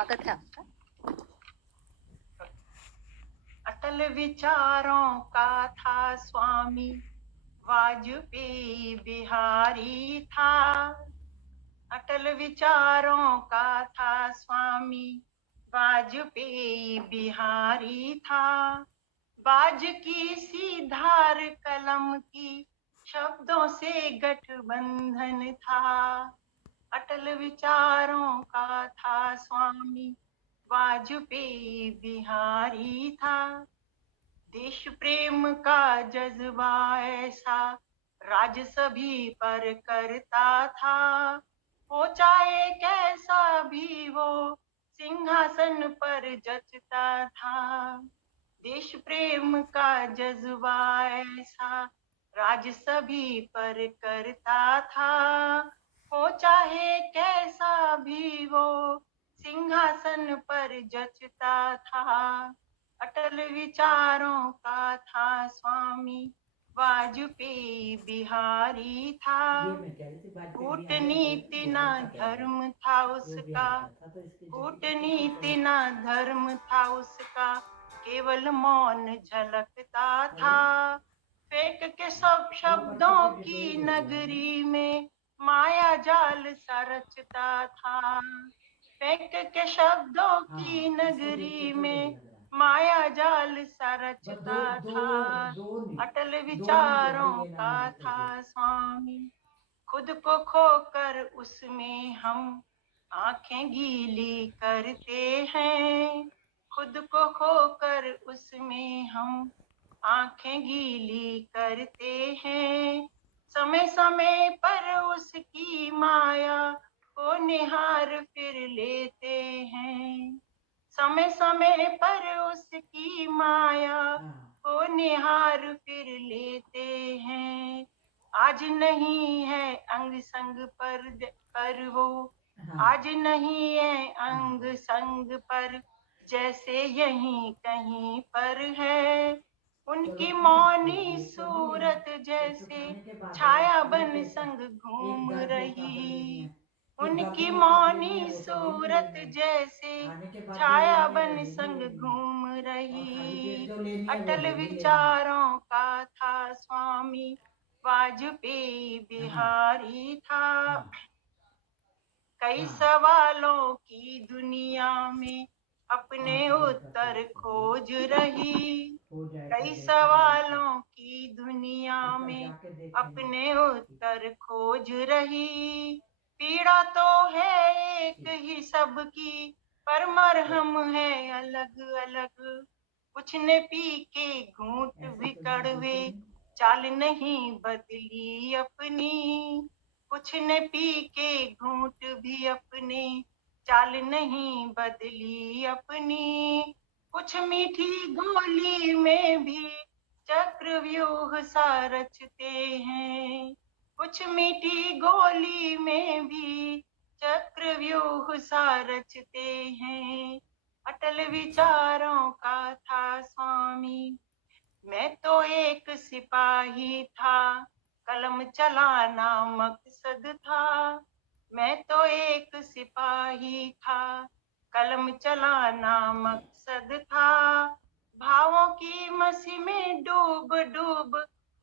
स्वागत है आपका। अटल विचारों का था स्वामी, वाजपेयी बिहारी था। अटल विचारों का था स्वामी, वाजपेयी बिहारी था। बाज की सी धार कलम की, शब्दों से गठबंधन था। अटल विचारों का था स्वामी, वाजपेयी बिहारी था। देश प्रेम का जज्बा ऐसा राज सभी पर करता था। हो चाहे कैसा भी वो सिंहासन पर जचता था। देश प्रेम का जज्बा ऐसा राज सभी पर करता था। हो चाहे कैसा भी वो सिंहासन पर जचता था। अटल विचारों का था स्वामी, वाजपेयी बिहारी था। कूटनीति ना धर्म था उसका, कूटनीति ना धर्म था उसका, केवल मौन झलकता था। फेंक के सब शब्दों की नगरी में माया जाल सा रचता था। फेंक के शब्दों की नगरी में माया जाल सा रचता था। अटल विचारों का था स्वामी, खुद को खोकर उसमें हम आंखें गीली करते हैं। खुद को खोकर उसमें हम आंखें गीली करते हैं। समय समय पर उसकी माया को निहार फिर लेते हैं। समय समय पर उसकी माया को निहार फिर लेते हैं। आज नहीं है अंग संग पर वो, आज नहीं है अंग संग पर, जैसे यहीं कहीं पर है। उनकी मौनी सूरत जैसे छाया बन संग घूम रही। उनकी मौनी सूरत जैसे छाया बन संग घूम रही। अटल विचारों का था स्वामी, वाजपेयी बिहारी था। कई सवालों की दुनिया में अपने उत्तर खोज रही। कई सवालों की दुनिया में अपने उत्तर खोज रही। पीड़ा तो है एक ही सबकी, पर मरहम है अलग अलग। कुछ ने पी के घूंट भी कड़वे, चाल नहीं बदली अपनी। कुछ ने पी के घूंट भी अपने, चाल नहीं बदली अपनी। कुछ मीठी गोली में भी चक्रव्यूह सा रचते हैं। कुछ मीठी गोली में भी चक्रव्यूह सा रचते हैं। अटल विचारों का था स्वामी, मैं तो एक सिपाही था, कलम चलाना मकसद था। मैं तो एक सिपाही था, कलम चलाना मकसद था। भावों की मसी में डूब डूब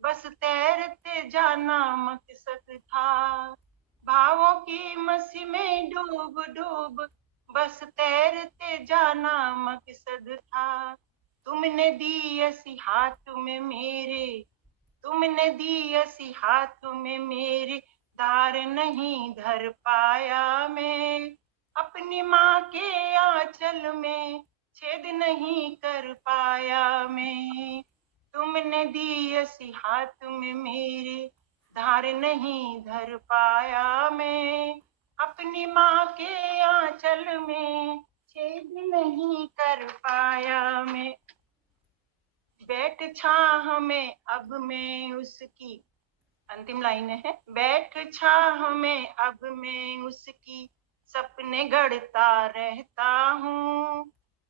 बस तैरते जाना मकसद था। भावों की मसी में डूब डूब बस तैरते जाना मकसद था। तुमने दी ऐसी हाथ में मेरे, तुमने दी ऐसी हाथ में मेरे, धार नहीं धर पाया मैं। अपनी माँ के आंचल में छेद नहीं कर पाया मैं। तुमने दी ऐसी हाथ में मेरे, धार नहीं धर पाया मैं। अपनी माँ के आंचल में छेद नहीं कर पाया मैं। बैठ छाह में अब मैं उसकी, अंतिम लाइन है, बैठ छाह में अब मैं उसकी, सपने गढ़ता रहता हूँ।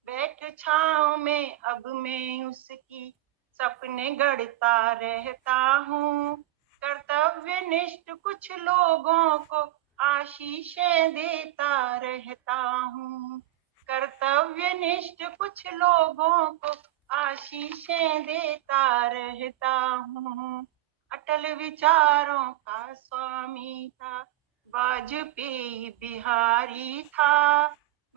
बैठ छाव में अब मैं उसकी, सपने गढ़ता रहता हूँ। कर्तव्य निष्ठ कुछ लोगों को आशीषें देता रहता हूँ। कर्तव्यनिष्ठ कुछ लोगों को आशीषें देता रहता हूँ। अटल विचारों का स्वामी था, वाजपेयी बिहारी था।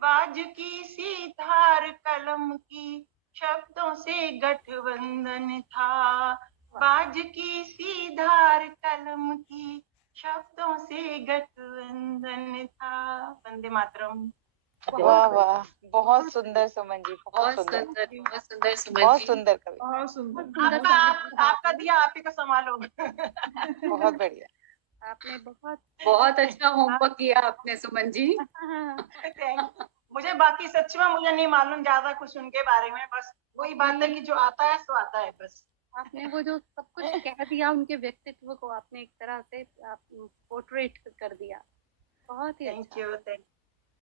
बाज की सी धार कलम की, शब्दों से गठबंधन था। बाज की सी धार कलम की, शब्दों से गठबंधन था। वंदे मातरम। वाह वाह, बहुत सुंदर सुमन जी, बहुत बहुत सुंदर, सुंदर, बहुत सुंदर सुमन बहुत जी। सुंदर कवि, बहुत सुंदर, आपका दिया आप ही को संभालो। बहुत बढ़िया। आपने बहुत अच्छा होमवर्क किया आपने सुमन जी। Thank you. मुझे बाकी सच में मुझे नहीं मालूम ज्यादा कुछ उनके बारे में, बस वही बात है कि जो आता है सो आता है बस। आपने वो जो सब कुछ कह दिया उनके व्यक्तित्व को, आपने एक तरह से पोर्ट्रेट कर दिया। बहुत ही थैंक अच्छा। You, thank